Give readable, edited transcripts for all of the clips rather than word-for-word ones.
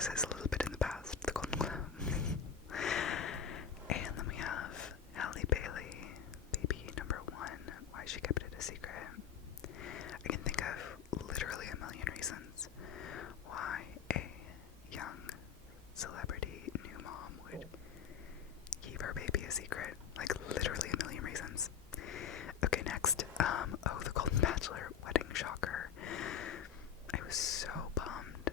this is a little bit in the past, the Golden Globes. And then we have Halle Bailey, baby number 1, why she kept it a secret. I can think of literally a million reasons why a young celebrity new mom would keep her baby a secret. Like, literally a million reasons. Okay, next. The Golden Bachelor wedding shocker. I was so bummed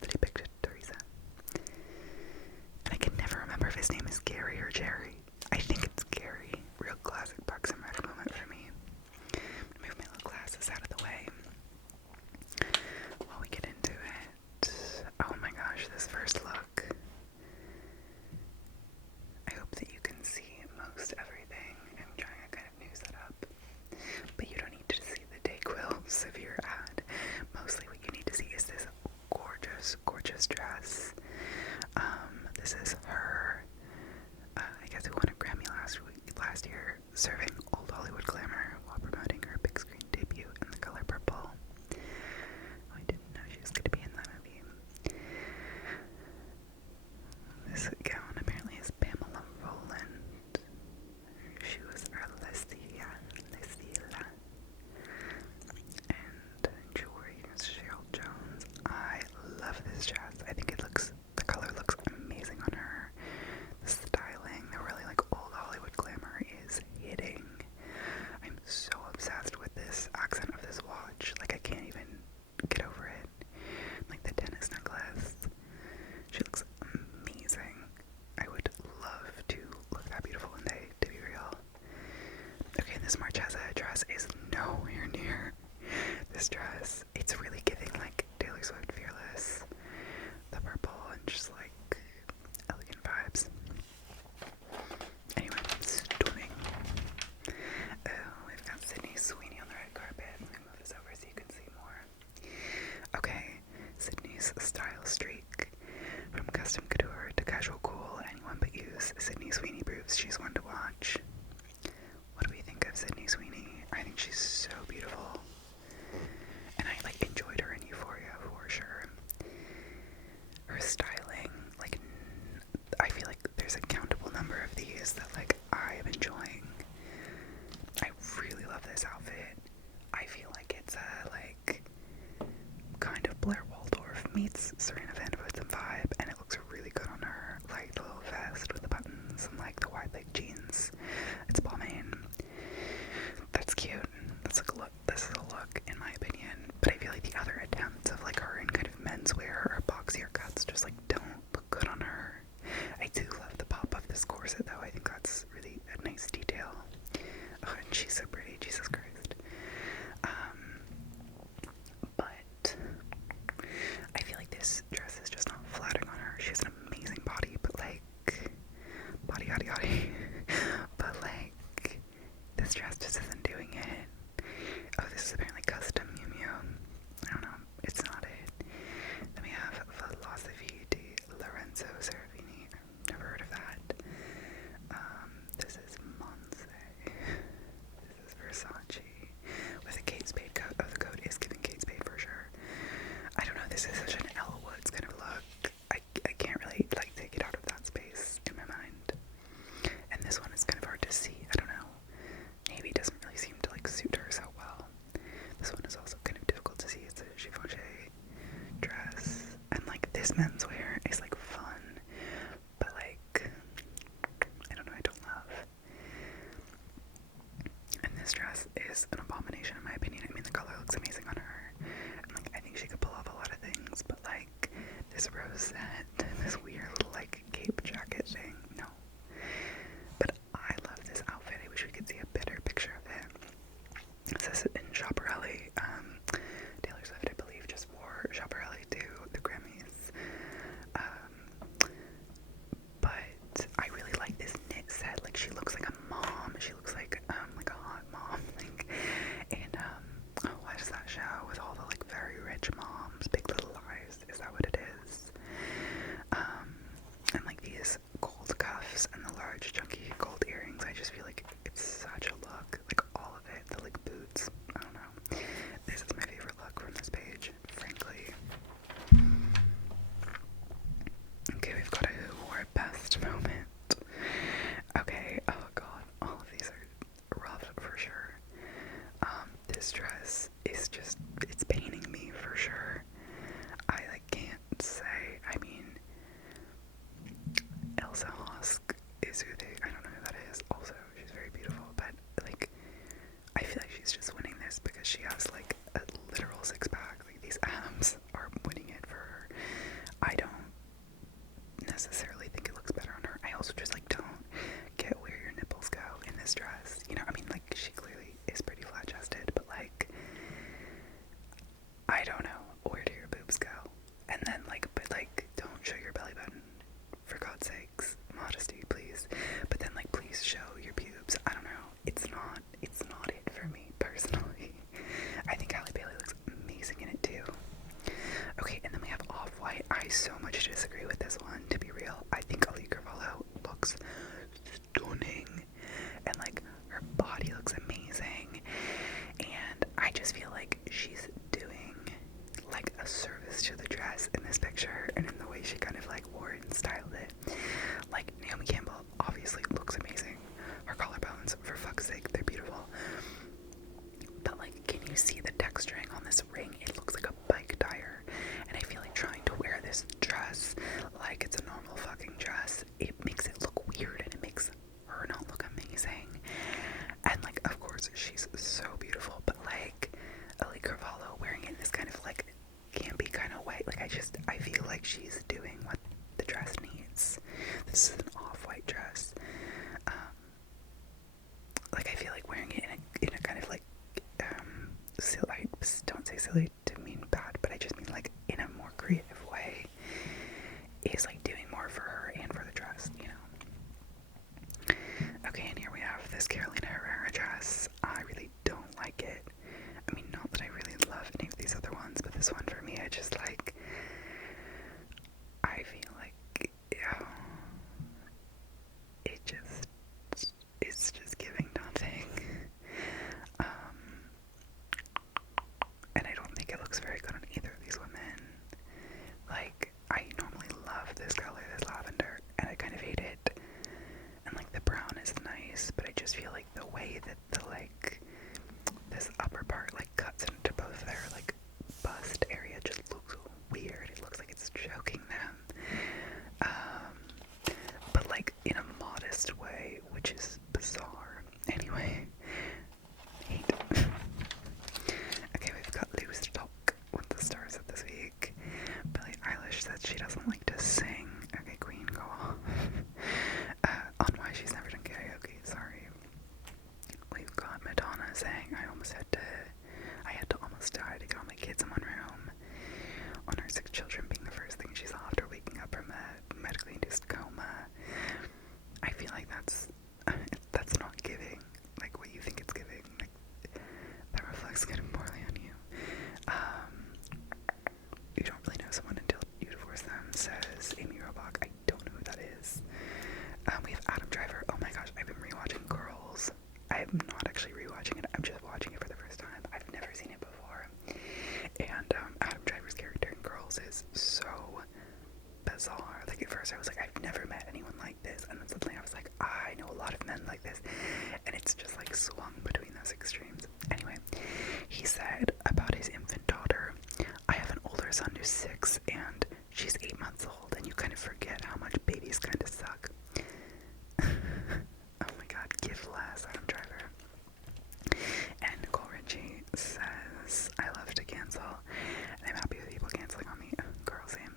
that he picked Teresa. And I can never remember if his name is Gary or Jerry. I think it's Gary. Real classic Parks and Rec moment for me. I'm gonna move my little glasses out of the way while we get into it. Oh my gosh, this first look. I hope that you can see most everything. I'm trying a kind of new setup. But you don't need to see the Dayquil severe ad. Mostly what you need to see is this gorgeous, gorgeous dress. This is her, I guess who won a Grammy last year, serving old Hollywood glamour while promoting her big screen debut in the color purple. Oh, I didn't know she was going to be in that movie. This gown apparently is Pamela Roland. Her shoes are Lesilla. And jewelry is Cheryl Jones. I love this dress. I think the color looks amazing on her. The styling, the really like old Hollywood glamour is hitting. I'm so obsessed with this accent of this watch. Like, I can't even get over it. Like the tennis necklace. She looks amazing. I would love to look that beautiful one day, to be real. Okay, and this Marchesa dress is nowhere near this dress. It's really giving like Taylor Swift Fearless. The purple and just like elegant vibes. Anyway, stunning. Oh, we've got Sydney Sweeney on the red carpet. Let me move this over so you can see more. Okay, Sydney's style streak. From custom couture to casual cool, anyone but use. Sydney Sweeney proves she's one to watch. What do we think of Sydney Sweeney? I think she's so beautiful. And I like enjoyed her in Euphoria for sure. Her styling, like, I feel like there's a countable number of these that like I am enjoying. I really love this outfit. I feel like it's a like kind of Blair Waldorf meets Serena Van Vossen vibe, and it looks really good on her. Like the little vest with the buttons and like the wide leg jeans. It's Balmain. That's cute. That's like a look. This is a look, in my opinion. But I feel like the other attempts of like her in kind of menswear or boxier cuts just like don't look good on her. I do love the pop of this corset though. I think that's really a nice detail. Oh, and she's so pretty. Jesus Christ. But I feel like this dress is just not flattering on her. She has an amazing body, but like body. But like this dress just isn't doing it. Oh, this is apparently custom Miu Miu. I don't know. It's not it. Then we have Philosophy di Lorenzo Serafini. Never heard of that. This is Monse. This is Versace. With a Kate Spade coat. Oh, the coat is giving Kate Spade for sure. I don't know. This is such an Elle Woods kind of look. I can't really like take it out of that space in my mind. And this one is kind of hard to see. I don't know. Navy doesn't really seem to like suit her so well. This one is also kind of difficult to see. It's a chiffonier dress. And like this menswear is like fun. But like, I don't know, I don't love. And this dress is an abomination in my opinion. I mean, the color looks amazing on her. And like, I think she could pull off a lot of things. But like, this rosette and this weird little like cape jacket thing, no. But I love this outfit. I wish we could see a better picture of it. This is in Schiaparelli. Taylor Swift, I believe, just wore Schiaparelli to the Grammys. But I really like this knit set. Like, she looks like a mom. She looks like a hot mom. Like, and what is that show with all the like very rich moms, Big Little Lies? Is that what it is? this ring, it looks like a bike tire. And I feel like trying to wear this dress like it's a normal fucking dress, it makes it look weird and it makes her not look amazing. And like, of course, she's so beautiful, but like Ellie Carvalho wearing it in this kind of like campy kind of way, like I feel like she's doing what the dress needs. This is an off-white dress. Like I feel like wearing it in a kind of like silly, I don't say silly to mean bad, but I just mean like in a more creative way is like doing more for her and for the dress, you know. Okay, and here we have this Carolina Herrera dress. I really don't like it. I mean, not that I really love any of these other ones, but this one for me, I just like, I feel like, yeah, it's just giving nothing. And I don't think it looks very good on either of these women. Like, I normally love this color, this lavender, and I kind of hate it. And like the brown is nice, but I just feel like the way that the like this upper part like cuts into both their like bust area just looks weird. It looks like it's choking them. But like in a modest way, which is bizarre. Anyway, hate. Okay, we've got Loose Talk with the stars of this week. Billie Eilish said she doesn't like to sing. Okay, queen, go off. On why she's never done karaoke, sorry. We've got Madonna saying, I had to almost die to get all my kids in one room. On her 6 children being the first thing she saw after waking up from a medically induced coma. I feel like that's not giving, like what you think it's giving. Like, that reflects getting poorly on you. You don't really know someone until you divorce them, says Amy Robach. I don't know who that is. We have Adam Driver. Oh my gosh, I've been rewatching Girls. I am not actually rewatching it. I'm just watching it for the first time. I've never seen it before. And Adam Driver's character in Girls is so bizarre. Like at first I was like, I've never met anyone like this, and then suddenly I was like, I know a lot of men like this, and it's just like swung between those extremes. Anyway, he said about his infant daughter, I have an older son who's 6 and she's 8 months old, and you kind of forget how much babies kind of suck. Oh my god, give less, Adam Driver. And Nicole Richie says, I love to cancel, and I'm happy with people canceling on me. Girl, same.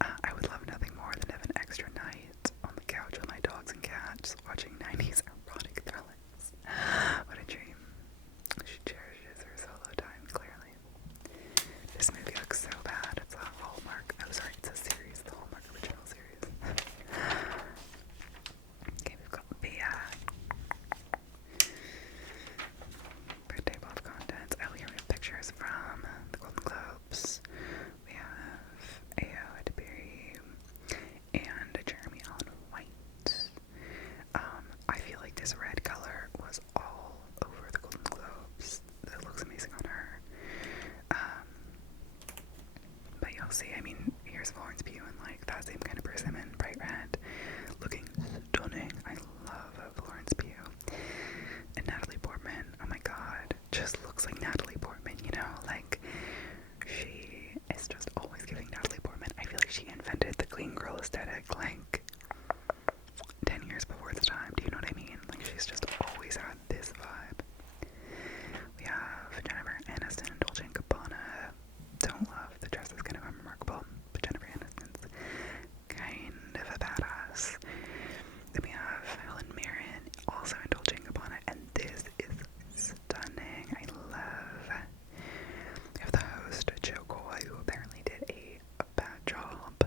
I would love nothing more than to have an extra night on the couch with my dogs and cats, watching 90s erotic thrillers. What a dream. She cherishes her solo time, clearly. This movie looks so bad. It's a Hallmark. Oh, sorry, it's a series, the Hallmark original series. Okay, we've got the table of contents. Oh, here we have pictures from the Golden Globes. We have Ayo Edebiri and Jeremy Allen White. I feel like this red color was all over the Golden Globes. It looks amazing on her. But you'll see, I mean, here's Florence Pugh in like that same kind of persimmon, bright red, looking stunning. I love Florence Pugh. And Natalie Portman, oh my god, just looks like Natalie Portman, you know, like, she is just always giving Natalie Portman. I feel like she invented the clean girl aesthetic, like, 10 years before its time, do you know what I mean? Like, she's just always had this vibe. We have Jennifer Aniston and Dolce & Gabbana. Don't love the dress is kind of unremarkable, but Jennifer Aniston's kind of a badass. Then we have Helen Mirren, also in Dolce & Gabbana, and this is stunning. I love. We have the host, Joe Coy, who apparently did a bad job,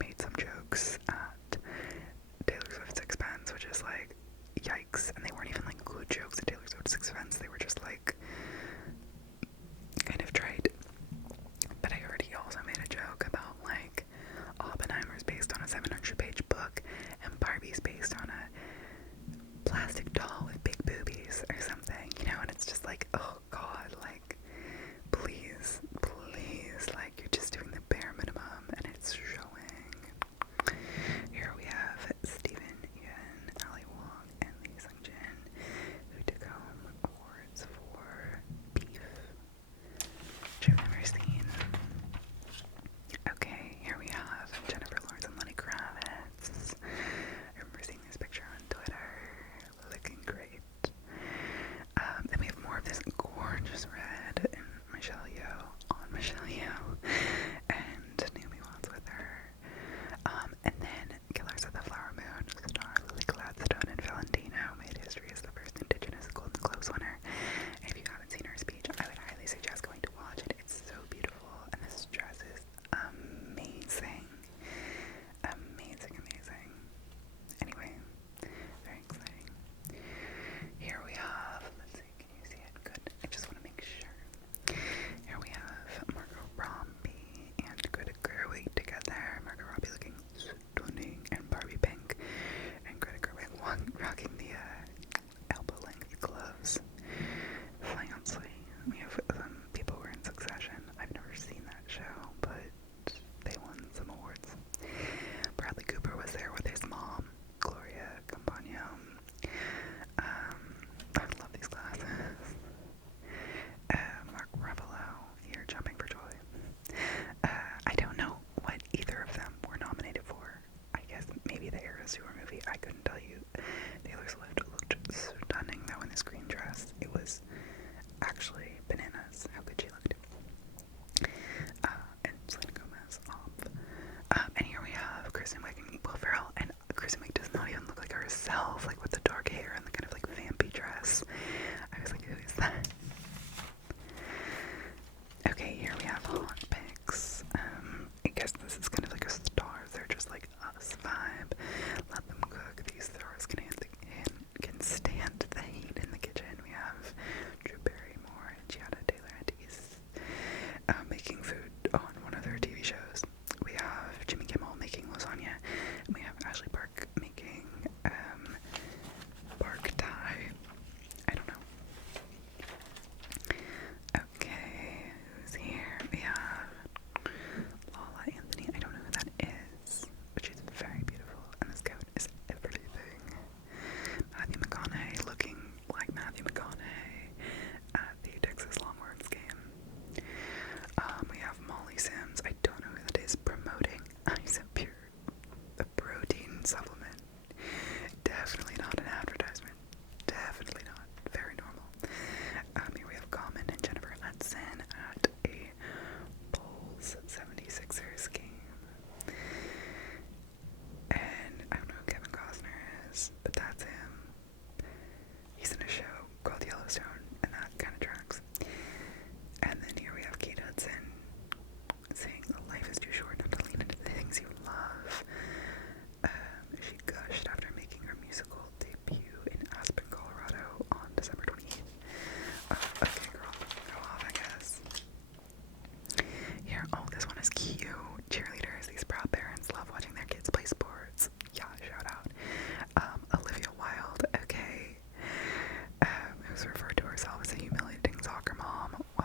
made some jokes at Taylor Swift's expense, which is like, yikes, and they weren't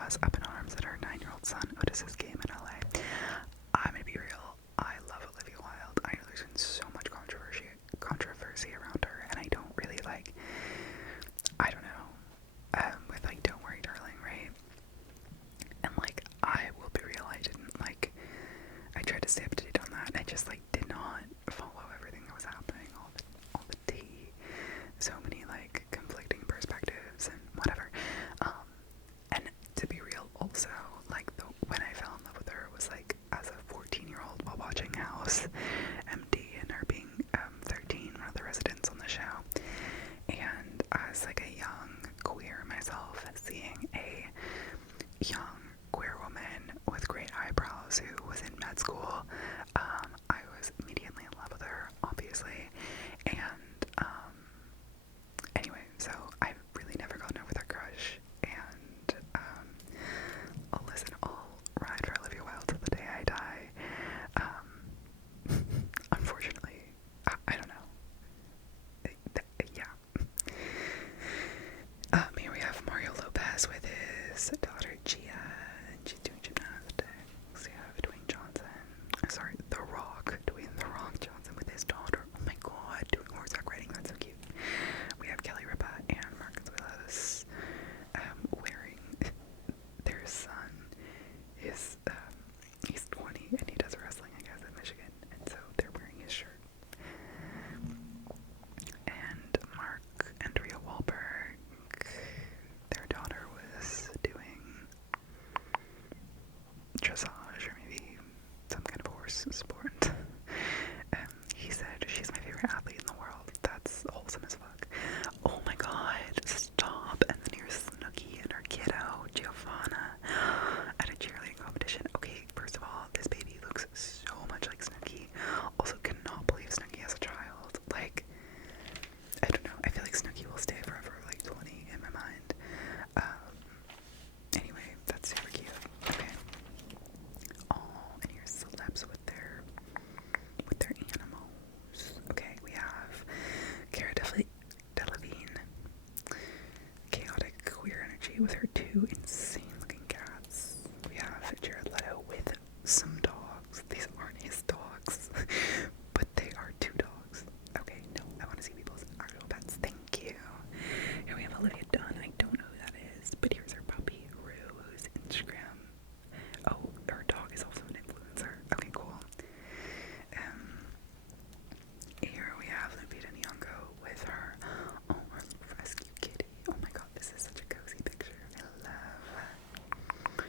has up in arms that her 9-year-old son Otis's game in LA. I'm gonna be real. I love Olivia Wilde. I know there's been so much controversy around her, and I don't really like. I don't know. With like "Don't Worry, Darling," right? And like, I will be real. I didn't like. I tried to stay up to date on that, and I just like did not follow everything that was happening. All the tea. So many like conflicting perspectives and whatever. And to be real, also like when I fell in love with her was like as a 14-year-old while watching House MD and her being 13, one of the residents on the show. And as like a young queer myself, seeing a young queer woman with great eyebrows who was in med school, I was immediately in love with her, obviously. And anyway, so I really never gotten over that crush, and I'll ride for Olivia Wilde till the day I die. Unfortunately, I don't know. Yeah. Here we have Mario Lopez with his daughter Gia, and she's doing gymnastics. We have Dwayne The Rock Johnson with his daughter. Oh my god, doing horseback riding, that's so cute. We have Kelly Ripa and Marcus Willis wearing their son. He's 20 and he does wrestling, I guess, in Michigan, and so they're wearing his shirt. And Mark and Rhea Wahlberg, their daughter was doing dressage or maybe some kind of horse sport. He said, "She's my favorite athlete in the world." That's wholesome as fuck. Oh my god, stop. And then here's Snooki and her kiddo, Giovanna, at a cheerleading competition. Okay, first of all, this baby looks so much like Snooki. Also, cannot believe Snooki has a child. Like, I don't know, I feel like Snooki will stay forever like 20 in my mind. Anyway, that's super cute. Okay. Oh, and here's celebs with their animals. Okay, we have Cara Delevingne, chaotic queer energy with her 2 insane looking cats. We have Jared Leto with some dogs. These aren't his dogs, but they are 2 dogs. Okay, no, I want to see people's actual pets. Thank you. Here we have Olivia Dunn. I don't know who that is, but here's her puppy, Rue, who's Instagram. Oh, her dog is also an influencer. Okay, cool. Here we have Lupita Nyong'o with her rescue kitty. Oh my god, this is such a cozy picture. I love.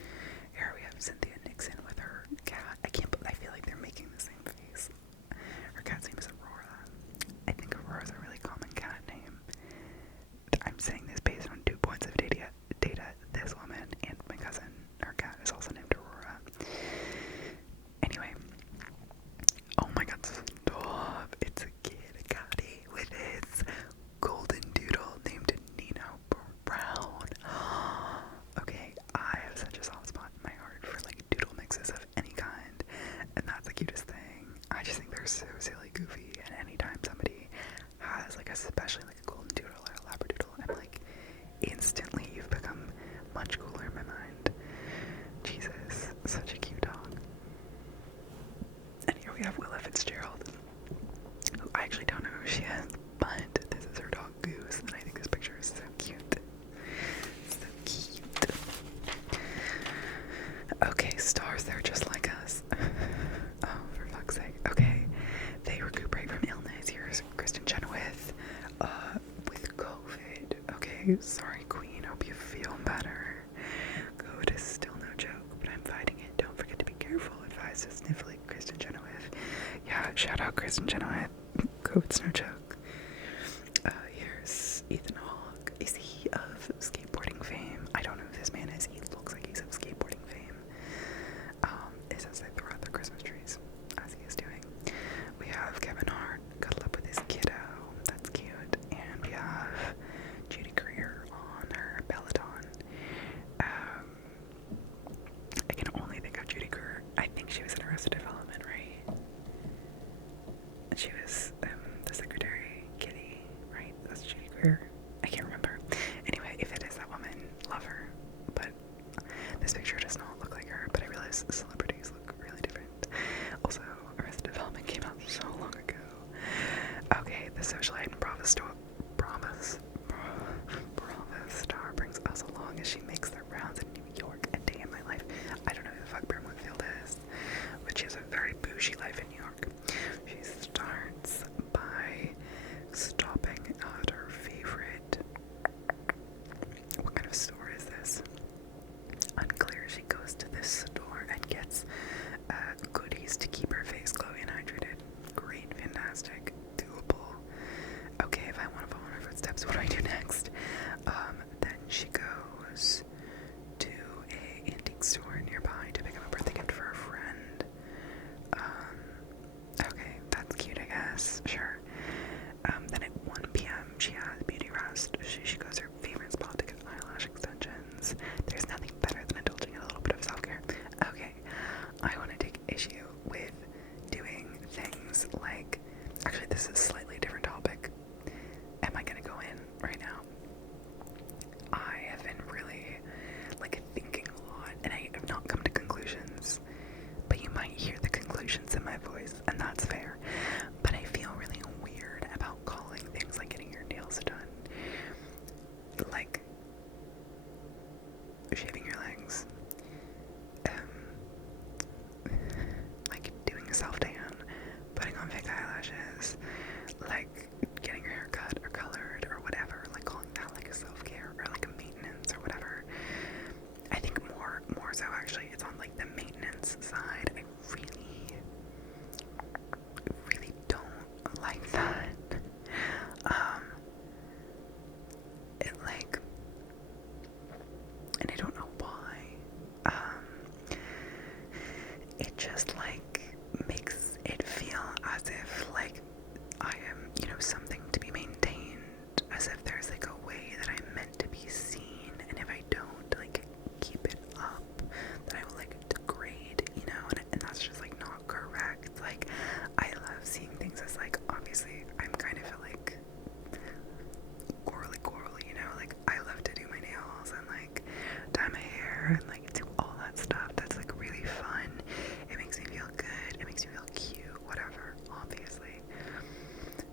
Here we have Cynthia Nixon with her cat. I feel like they're making the same face. Her cat's name is Aurora. I think Aurora's a really common cat name. I'm saying this based on 2 points of data. This woman and my cousin, her cat is also named Aurora. Anyway. Oh my god, stop. It's a kid, Cardi, with his golden doodle named Nino Brown. Okay, I have such a soft spot in my heart for like doodle mixes of any kind, and that's the cutest thing. I just think they're so silly goofy, and anytime somebody has like especially like a golden doodle or a labradoodle, I'm like, instantly you've become much cooler in my mind. Jesus, such a cute dog. And here we have Willa Fitzgerald, who I actually don't know who she is, but this is her dog Goose, and I think this picture is so cute. So cute. Okay, stars, they're just like us. Oh, for fuck's sake. Okay, they recuperate from illness. Here's Kristen Chenoweth, with COVID. Okay, sorry queen, hope you feel better. COVID is still no joke, but I'm fighting it. Don't forget to be careful. Advised to sniffly Kristen Chenoweth. Yeah, shout out Kristen Chenoweth. COVID's no joke. Here's Ethan Hawke. Is he of skateboarding fame? I don't know who this man is. He looks like he's of skateboarding fame. It says they throw out their Christmas trees, as he is doing. We have Kevin Hart cuddled up with his kiddo. That's cute. And we have Judy Greer on her Peloton. I can only think of Judy Greer. I think she was in Arrested Development, right? She was the secretary like shaving your legs, like doing a self-tan, putting on fake eyelashes, like getting your hair cut or colored or whatever, like calling that like a self-care or like a maintenance or whatever. I think more so actually it's on like the maintenance side. I really don't like that. It like, and I don't know why. It just like makes it feel as if like I am, you know, something to be maintained, as if there's like a way that I'm meant to be seen, and if I don't like keep it up, then I will like degrade, you know, and that's just like not correct. Like, I love seeing things as like, obviously I'm kind of like girly, you know, like I love to do my nails and like dye my hair and like do all that stuff. That's like really fun. It makes me feel good. It makes me feel cute, whatever, obviously.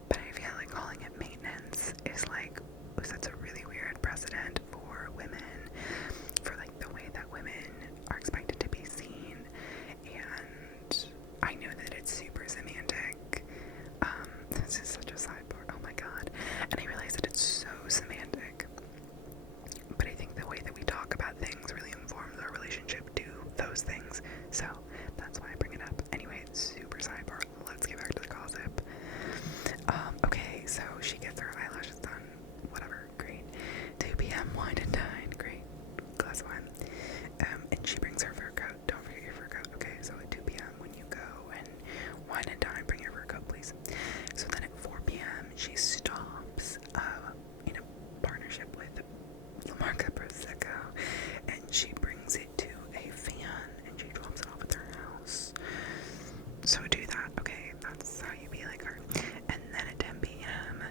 But I feel like calling it maintenance is like, sets a really weird precedent for women, for like the way that women are expected to be seen. And I know that it's super semantic. This is such a sidebar, oh my god. And I realize that it's so semantic. But I think the way that we talk about things really informs our relationship to those things. So that's why I bring it up. Anyway, super sidebar. Let's get back to the gossip. Okay, so she gets her eyelashes done. Whatever, great. 2 p.m. wine and dine. Great. Glass of wine. And she brings her fur coat. Don't forget your fur coat. Okay, so at 2 p.m. when you go and wine and dine, bring your fur coat, please. So then at 4 p.m. she stops in a partnership with Lamarca Prosecco, and she brings it to a fan and she drops it off at their house. So do that, okay? That's how you be like her. And then at 10 p.m.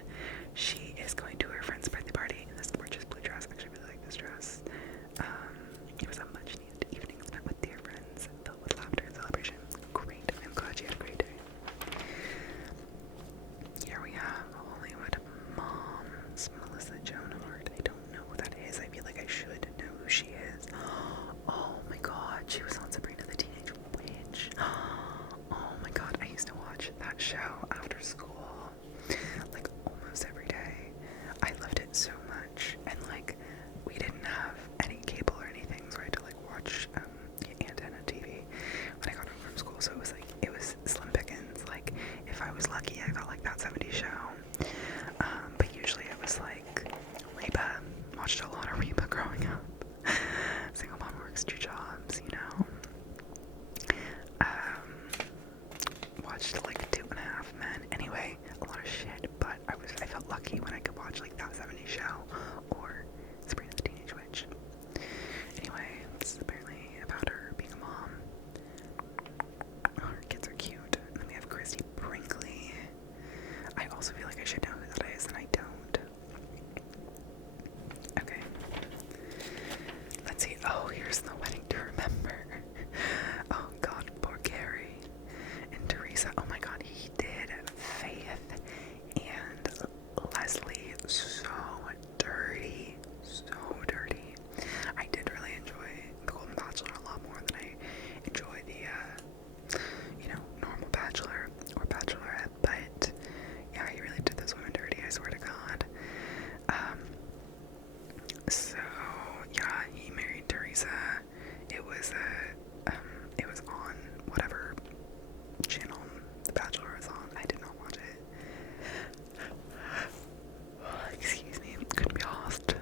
she is going to her friend's birthday party in this gorgeous blue dress. I actually really like this dress. It was a much needed evening spent with dear friends, filled with laughter and celebration. Great. I'm glad you had a great day. Here we have Hollywood moms, Melissa Joan Hart. I don't know who that is. I feel like I should know who she is. Oh my god, she was on Sabrina the Teenage Witch. Oh my god, I used to watch that show after school, like almost every day. I loved it so much, and like we didn't have any cable or anything, so I had to like watch antenna TV when I got home from school. So it was slim pickings. Like if I was lucky, I got like that 70s show. But usually it was like Reba. Watched a lot of Reba growing up. Single mom works 2 jobs, you know. Watched like 2.5 Men. Anyway, a lot of shit, but I felt lucky when I could watch like that 70s show or Sabrina the Teenage Witch. Anyway, it's apparently about her being a mom. Her kids are cute. And then we have Christy Brinkley. I also feel like I should know who that is, and I don't. Okay. Let's see. Oh, here's the wedding to remember. Oh god, poor Gary and Teresa. Oh my god, he did Faith and Leslie so dirty. So dirty. I did really enjoy the Golden Bachelor a lot more than I enjoy the, normal Bachelor or Bachelorette, but yeah, he really did those women dirty, I swear to God. So yeah, he married Teresa. It was on whatever channel The Bachelor was on. I did not watch it. Excuse me, couldn't be asked.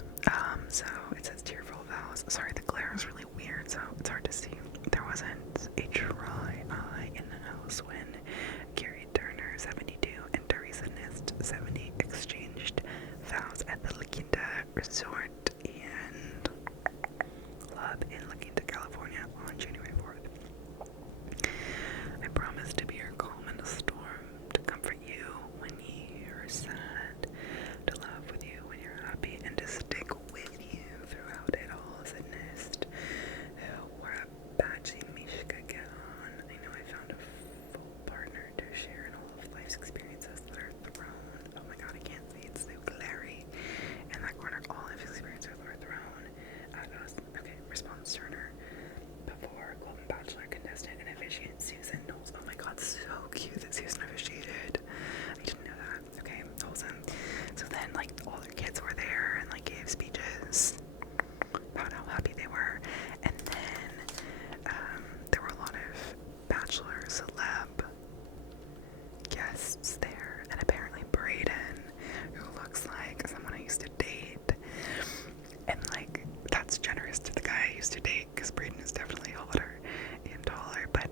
So it says tearful vows. Sorry, the glare is really weird, so it's hard to see. There wasn't a dry eye in the house when Gary Turner, 72, and Teresa Nist, 70, exchanged vows at the La Quinta Resort and Club in La Quinta, California on January 4th. I promise to be your calm in a storm, to comfort you when you're sad, to laugh with you when you're happy, and to stick with you throughout it all, said Nist. Where Bachi Mishka get on. I know I found a full partner to share in all of life's experiences that are thrown. Oh my god, I can't see, it's so glary. In that corner, all of his experiences videos about how happy they were. And then there were a lot of Bachelor celeb guests there, and apparently Brayden, who looks like someone I used to date, and like that's generous to the guy I used to date because Brayden is definitely hotter and taller, but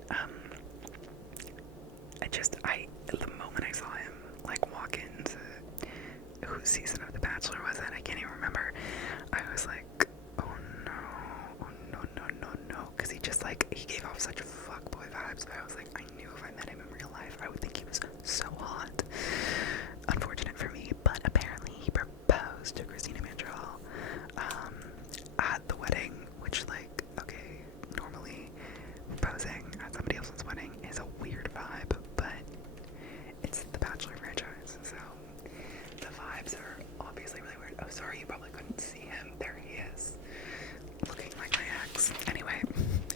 the moment I saw him like walk into whose season of The Bachelor was it? I can't even remember. I was like, oh no, because he gave off such fuckboy vibes. I was like, I knew if I met him in real life, I would think he was so hot. Unfortunate for me, but apparently he proposed to Christina Mandrell at the wedding, which like, okay, normally proposing at somebody else's wedding is a weird vibe, but it's the Bachelor franchise, so the vibes are obviously really weird. Oh, sorry, you probably couldn't see him. There he is, looking like my ex. Anyway,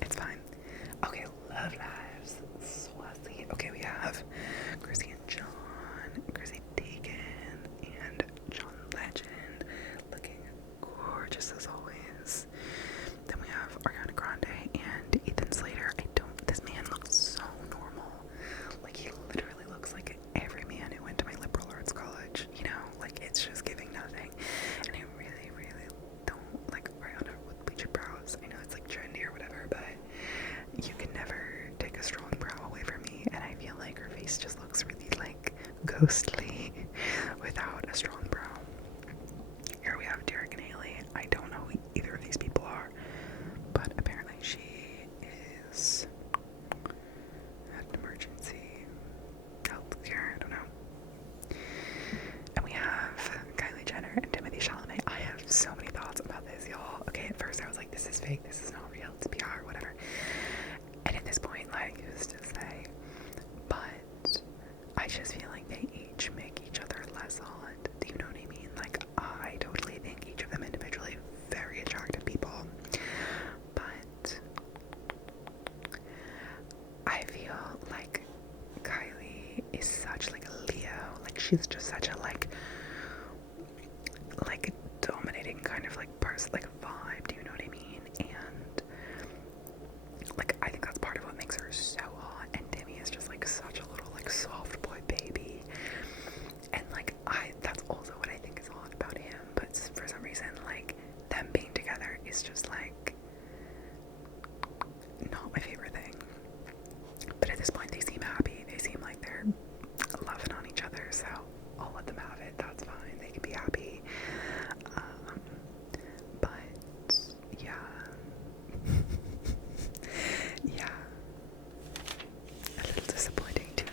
it's fine. Okay, love lives. Swazi. Okay, we have Chrissy and John, Chrissy Teigen, and John Legend, looking gorgeous as always. Then we have Ariana Grande and Ethan Slater. This man looks so normal. Like, he literally looks like every man who went to my liberal arts college, you know? Like, it's just giving nothing. And I really, really don't like Ariana with bleached brows. I know it's like trendy or whatever, but you can never take a strong brow away from me, and I feel like her face just looks really like ghostly without a strong brow. Here we have Derek and Haley. I don't know who either of these people are, but apparently she is at an emergency health care, I don't know. And we have Kylie Jenner and Timothy Chalamet. I have so many thoughts about this, y'all. Okay, at first I was like, this is fake, this is not real, it's PR, whatever. And at this point, like, who's to say? But I just feel like they each make each other less solid. Do you know what I mean? Like, I totally think each of them individually very attractive people. But I feel like Kylie is such like a Leo. Like, she's just such a like dominating kind of like person, like vibe. Do you know what I mean? And like, I think that's part of what makes her so hot. And Demi is just like such a little like soft boy baby. And like, that's also what I think is hot about him. But for some reason, like, them being together is just like not my favorite thing. But at this point, they seem happy. They seem like they're loving on each other, so I'll let them have it. That's fine. They can be happy. But yeah. Yeah. A little disappointing to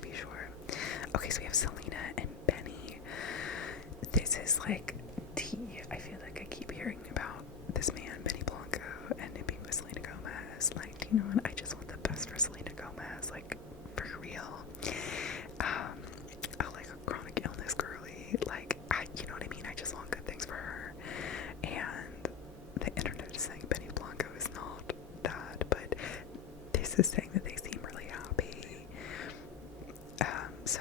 be sure. Okay, so we have Selena and Benny. This is like tea. I feel like I keep hearing about this man, Benny Blanco, and him being with Selena Gomez. Like, do you know what? I just want the best for Selena Gomez, like, for real. Like a chronic illness girly. Like, you know what I mean? I just want good things for her. And the internet is saying Benny Blanco is not that, but this is saying that they seem really happy. So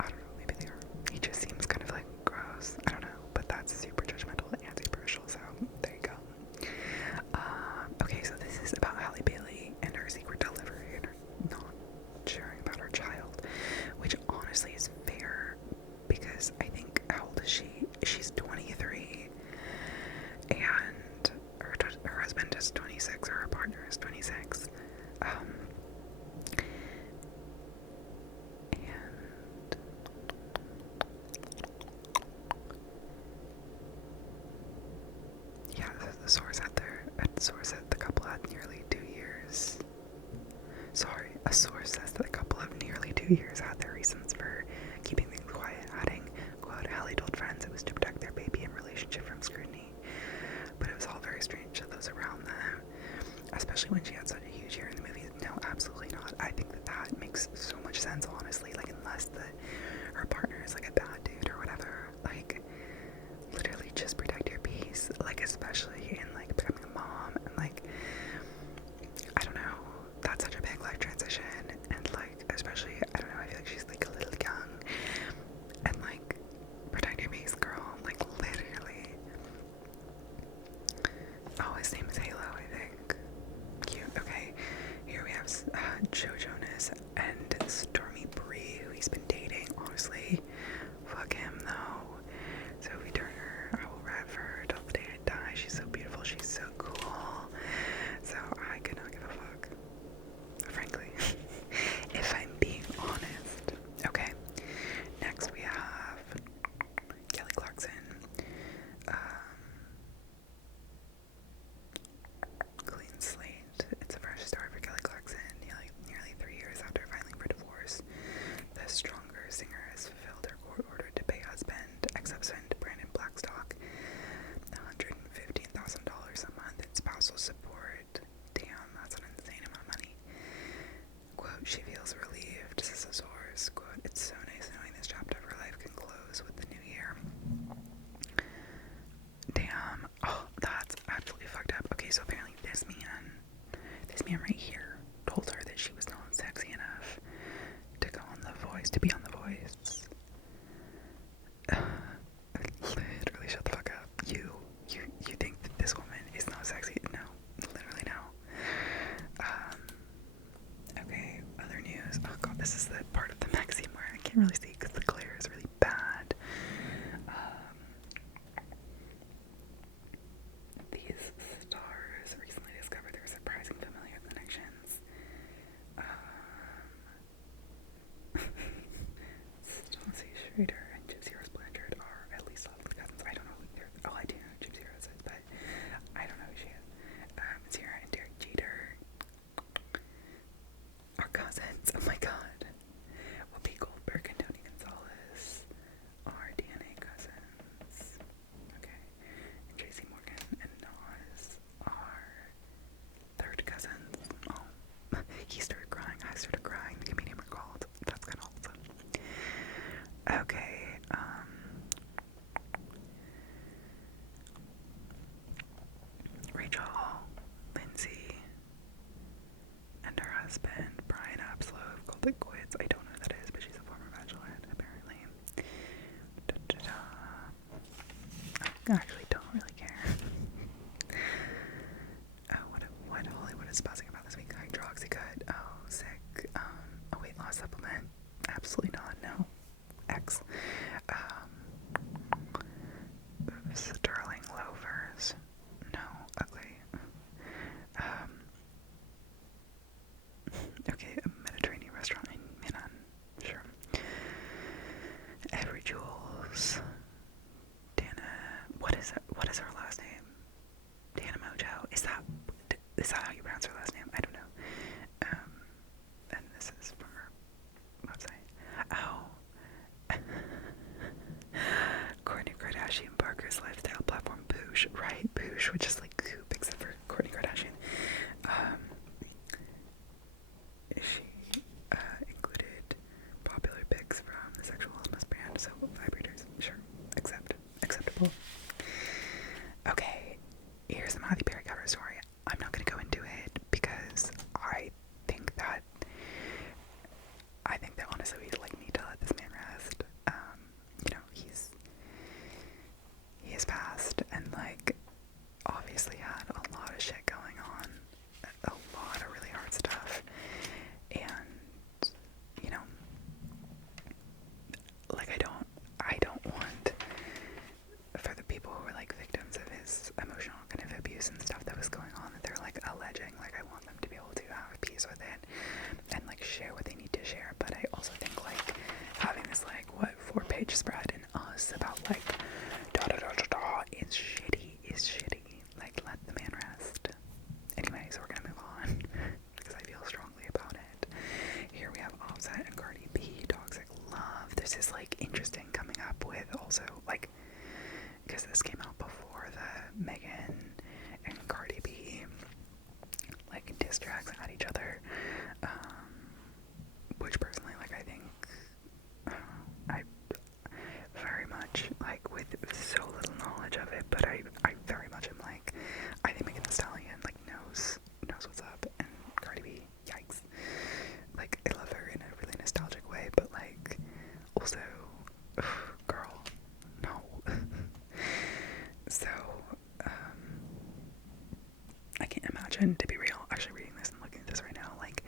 I don't know, maybe they are. He just seems kind of like gross. I don't know, but that's super judgmental and anti-spiritual, so there you go. Okay, so this is about Halle Bailey and her secret delivery and her not sharing about her child, which honestly is fair because I think, how old is she? She's 23, and her husband is 26, or her partner is 26. And yeah, the source said the couple had nearly 2 years. Sorry, a source says that the couple of nearly 2 years had their reasons for keeping things quiet, adding, quote, Halle told friends it was to protect their baby and relationship from scrutiny. But it was all very strange to those around them, especially when she had such a huge year in the movie. No, absolutely not. I think that makes so much sense, honestly. Like, unless her partner is like a bad dude or whatever, like, literally just protect your peace. Like, especially in like becoming a mom, and like, I don't know, that's such a big life transition. And like, especially, I don't know, I feel like she's like a little young, and like, protect your peace, girl. Like, literally his name is Halo, I think. Cute. Okay, here we have Joe Jonas and Stormy Bree, who he's been dating. Honestly, fuck him though. Sophie Turner, I will ride for her till the day I die. She's so beautiful. She's so cool. So I could not give a fuck, frankly, if I'm being honest. Okay, next we have Kelly Clarkson. Clean slate. It's a fresh start for Kelly Clarkson. Nearly 3 years after filing for divorce, the stronger singer has fulfilled her court order to pay ex-husband Brandon Blackstock $115,000 a month in spousal support. Damn, that's an insane amount of money. Quote, she feels relieved, says a source. Quote, it's so nice knowing this chapter of her life can close with the new year. Damn. Oh, that's absolutely fucked up. Okay, so apparently this man right here told her that she was not sexy enough to go on The Voice, to be on The Voice. Literally, shut the fuck up. You think that this woman is not sexy? No, literally no. Okay, other news. Oh god, this is the part of the magazine where I can't really see because the glare is really bad. These stars recently discovered their surprising familiar connections. Stassi Schrader and Gypsy Rose Blanchard are at least lovely cousins. I don't know who they're. Oh, I do know who Gypsy Rose is, but I don't know who she is. Sierra and Derek Jeter are cousins. Oh my god. Whoopi Goldberg and Tony Gonzalez are DNA cousins. Okay. And Tracy Morgan and Nas are third cousins. Oh. He started crying. I started crying. The comedian recalled. That's kind of awesome. Okay. Rachel, Lindsay, and her husband, Brian Abslove, called it quits. I don't know who that is, but she's a former bachelorette, apparently. I actually don't really care. What Hollywood is buzzing about this week? Hydroxycut. Oh, sick. A weight loss supplement. Absolutely not. No. X. Sterling loafers. No. Ugly. Okay, a Mediterranean restaurant in Milan. Sure. Every Jules. Dana. What is her last name? Dana Mojo. Is that how you pronounce her last name? I don't know. And this is from her website. Oh. Kourtney Kardashian Barker's lifestyle platform Poosh. Right, Poosh, which is like Coop except for Kourtney Kardashian. She included popular pics from the sexual wellness brand, so vibrators, sure, acceptable. Okay, here's the Matthew Perry cover story. I'm not gonna go into it because I think that honestly we need to let this man rest. He has passed and obviously had a lot of shit going on, a lot of really hard stuff, and I don't want for the people who were victims of his emotional kind of abuse and stuff imagine, to be real, actually reading this and looking at this right now, like,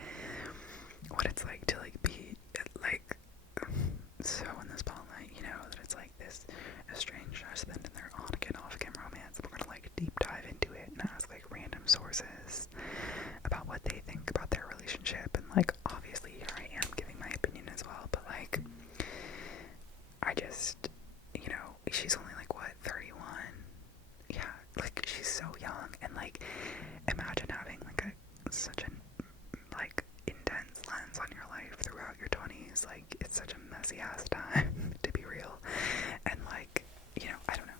what it's like to, like, be, like, so in the spotlight, you know, that it's, like, this estranged husband and their on-again, off-again romance. We're gonna, like, deep dive into it and ask, like, random sources about what they think about their relationship, and, like, obviously, here I am giving my opinion as well, but, like, I just, you know, she's only, like, what, 31? Yeah, like, she's so young, and, like, imagine having, like, such an, like, intense lens on your life throughout your 20s. Like, it's such a messy ass time, to be real, and, like, you know, I don't know,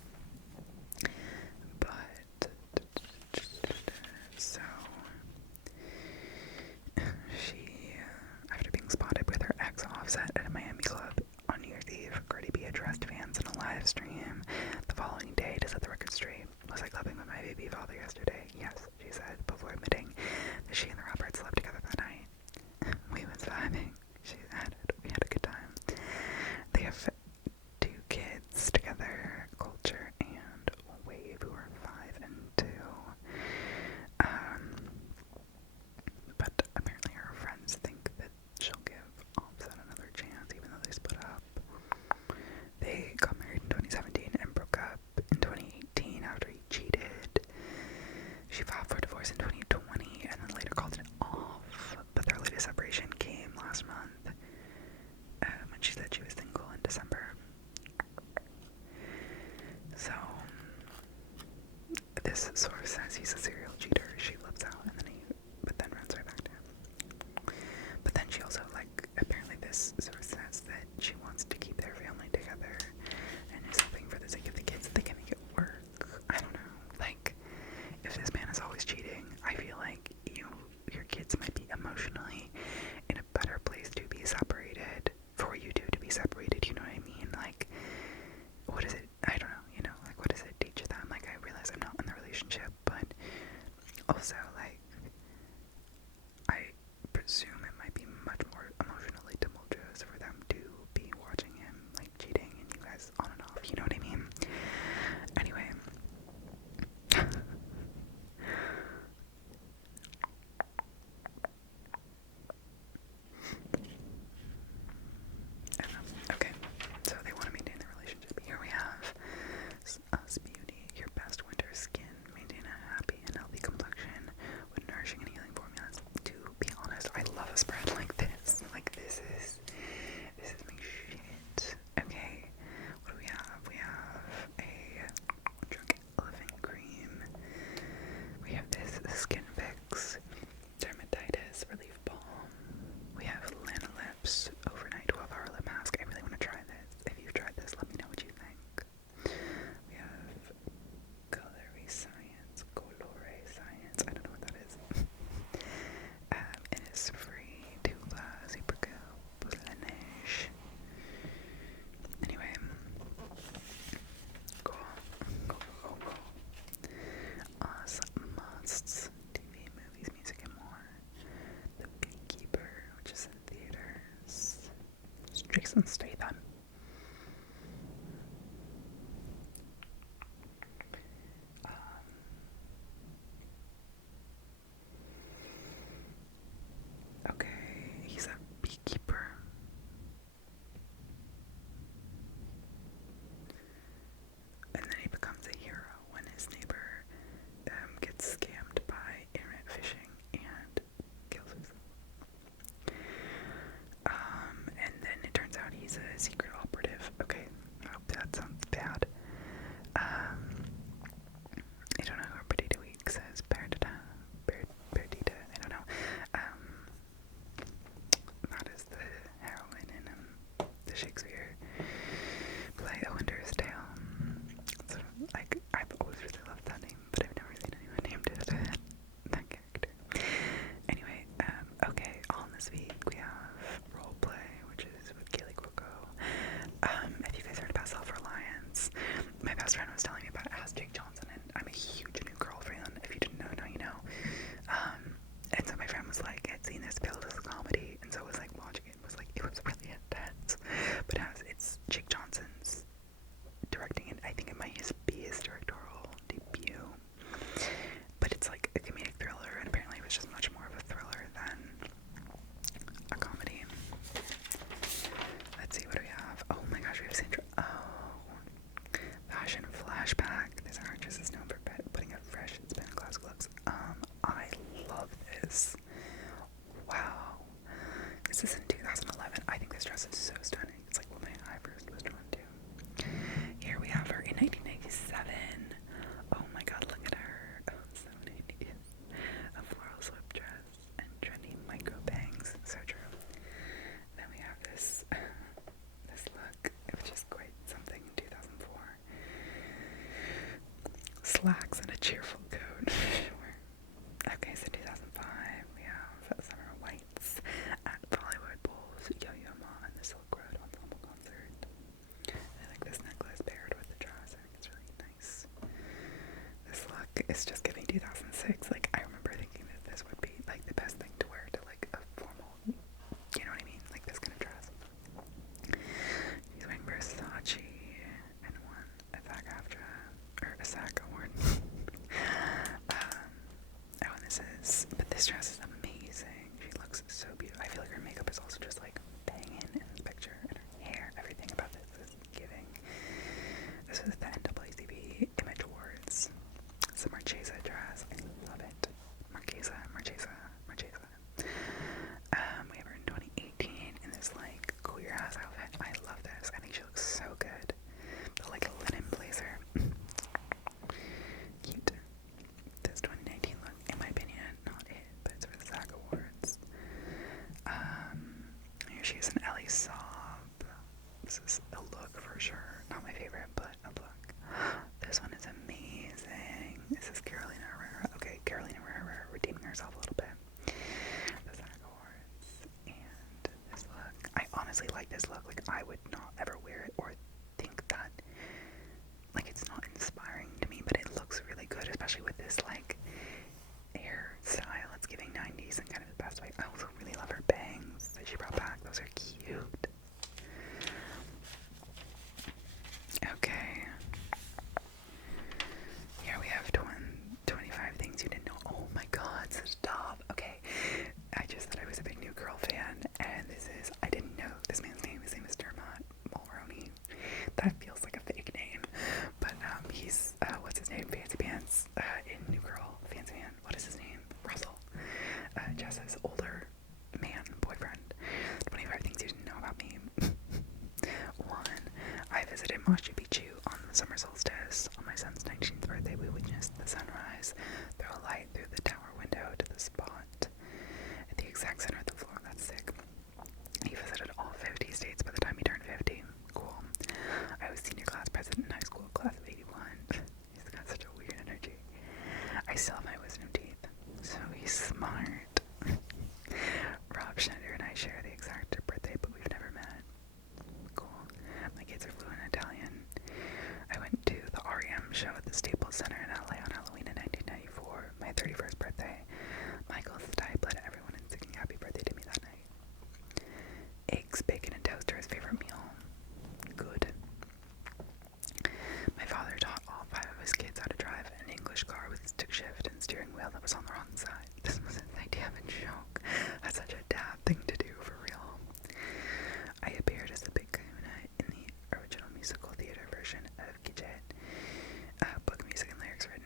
but, so, she, after being spotted with her ex Offset at a Miami club on New Year's Eve, Cardi B addressed fans in a live stream the following day to set the record straight. Was I clubbing with my baby father yesterday? Yes, she said, before admitting that she and the rapper had slept together that night. We was vibing, she added. We had a good time. They have 2 kids together, Culture and Wave, who are 5 and 2. But apparently her friends think that she'll give Offset another chance, even though they split up. They got married in 2017 and broke up in 2018 after he cheated. She filed for divorce in 2020 and then later called it off. But their latest separation came last month, when she said she was single in December. So, this source says he's a serial cheater. She flips out and but then runs right back to him. But then she also, like, apparently this source says that she wants to keep their family together and is hoping for the sake of the kids that they can make it work. I don't know. Like, if this man is always cheating, I feel like your kids might be emotionally in a better place to be separated, for you two to be separated, you know what I mean? Like, what is it? I don't know, you know, like, what does it teach them? Like, I realize I'm not in the relationship, but also, like, I presume it might be much more emotionally tumultuous for them to be watching him, like, cheating and you guys on and off, you know what I mean? Anyway. Okay, so they want to maintain the relationship. Here we have Us Beauty, your best winter skin. Maintain a happy and healthy complexion with nourishing and healing formulas. To be honest, I love a spread like this. Like, this is my shit. Okay, what do we have? We have a drunk elephant cream. We have this Skin Fix Dermatitis Relief Balm. We have Lana Lips Overnight 12-Hour Lip Mask. I really want to try this. If you've tried this, let me know what you think. We have Colore Science. I don't know what that is. It is free to super cool Laneige. Anyway, cool. Us musts. TV, movies, music, and more. The Beekeeper, which is in theaters. It's Jason Statham. Okay, he's a beekeeper. And then he becomes a hero when his neighbor gets scammed by internet fishing and kills himself. And then it turns out he's a slacks and a cheerful coat. Okay, so 2005, we have Summer Whites at Bollywood Bowls, Yo-Yo Ma, and the Silk Road Ensemble Concert. I like this necklace paired with the dress. I think it's really nice. This look is just giving 2006. Like, I remember thinking that this would be like the best thing to wear to like a formal, you know what I mean? Like this kind of dress. She's wearing Versace and won a SAG award. Oh, and this dress is amazing. She looks so beautiful. I feel like her makeup is also just like banging in this picture, and her hair, everything about this is giving. This was the NAACP Image Awards. It's a Marchesa dress. I love it. Marchesa. We have her in 2018 in this like queer ass outfit. I love this. I think she looks so good. The like linen blazer. Cute. This 2019 look, in my opinion, not it, but it's for the SAG Awards. Here she is in Ellie Saab. This is a look for sure. Not my favorite, but a look. This one is amazing. This is Carolina Herrera. Okay, Carolina Herrera redeeming herself a little bit. The SAG Awards. And this look. I honestly like this look. Like, I would not ever wear it or think that, like, it's not inspiring to me, but it looks really good, especially with this, like, hairstyle. It's giving 90s in kind of the best way. I also really love her bangs that she brought back. Those are cute. Okay. Here we have 25 things you didn't know. Oh my god, stop. Okay. I just said I was a big New Girl fan, and I didn't know this man's name. His name is Dermot Mulroney. That feels like a fake name. But he's, what's his name? Fancy Pants in New Girl. Fancy Man. What is his name? Russell. Jess's older man, boyfriend. 25 things you didn't know about me. 1. I visited Machu Picchu on the summer solstice. On my son's 19th birthday, we witnessed the sunrise. Throw a light through the tower window to the spot at the exact center of the floor. That's sick. He visited all 50 states by the time he turned 50. Cool. I was senior class president in high school, class of 81. He's got such a weird energy. I still have my wisdom teeth, so he's smart. Rob Schneider and I share the exact birthday, but we've never met. Cool. My kids are fluent Italian. I went to the REM show at the Staples Center in LA on Halloween in 1994, my 31st birthday. Michael Stipe let everyone in singing happy birthday to me that night. Eggs, bacon, and toast are his favorite meal. Good. My father taught all 5 of his kids how to drive an English car with stick shift and steering wheel that was on the wrong side. This was an idea of a joke. That's such a dad thing to do, for real. I appeared as the big kahuna in the original musical theater version of Gidget. Book, music, and lyrics written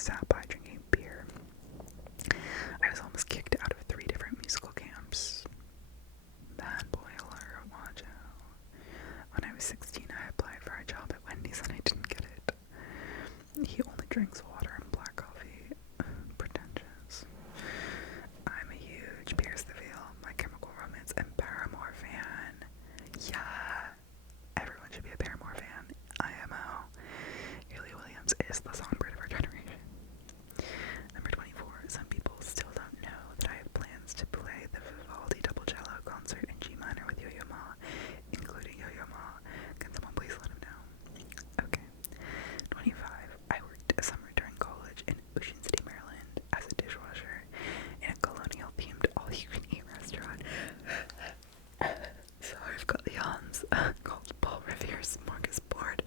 sat by drinking beer. I was almost kicked out of 3 different musical camps. Bad boiler, watch out. When I was 16, I applied for a job at Wendy's and I didn't get it. He only drinks water and black coffee. Pretentious. I'm a huge Pierce the Veil, My Chemical Romance, and Paramore fan. Yeah! Everyone should be a Paramore fan. IMO. Hayley Williams is the songbird of our generation. Number 24. Some people still don't know that I have plans to play the Vivaldi double cello concert in G minor with Yo-Yo Ma, including Yo-Yo Ma. Can someone please let him know? Okay. 25. I worked a summer during college in Ocean City, Maryland as a dishwasher in a colonial-themed all-you-can-eat restaurant. So I've got the yawns called Paul Revere's Smorgasbord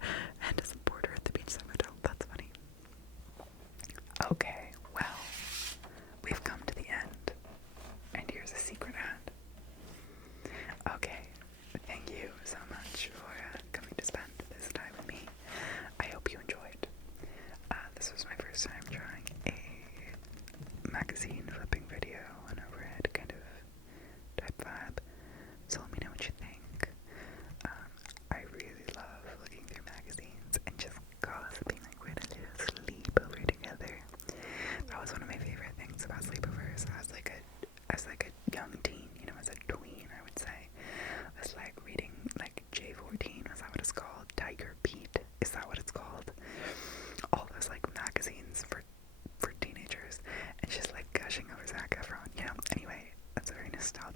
and a supporter at the Beachside Hotel. That's funny. Okay, well, we've come to the end. And here's a secret ad. Okay, thank you so much for coming to spend this time with me. I hope you enjoyed. This was my first time trying a magazine flipping video, an overhead kind of type vibe. So let me know what you think. I really love looking through magazines and just gossiping like we're gonna do a sleepover together. That was one of my favorite things about sleepovers as like a young teen, you know, as a tween, I would say. I was like reading like J14, was that what it's called? Tiger Pete, is that what it's called? All those like magazines for teenagers and just like gushing over Zac Efron, you know. Anyway, that's a very nostalgic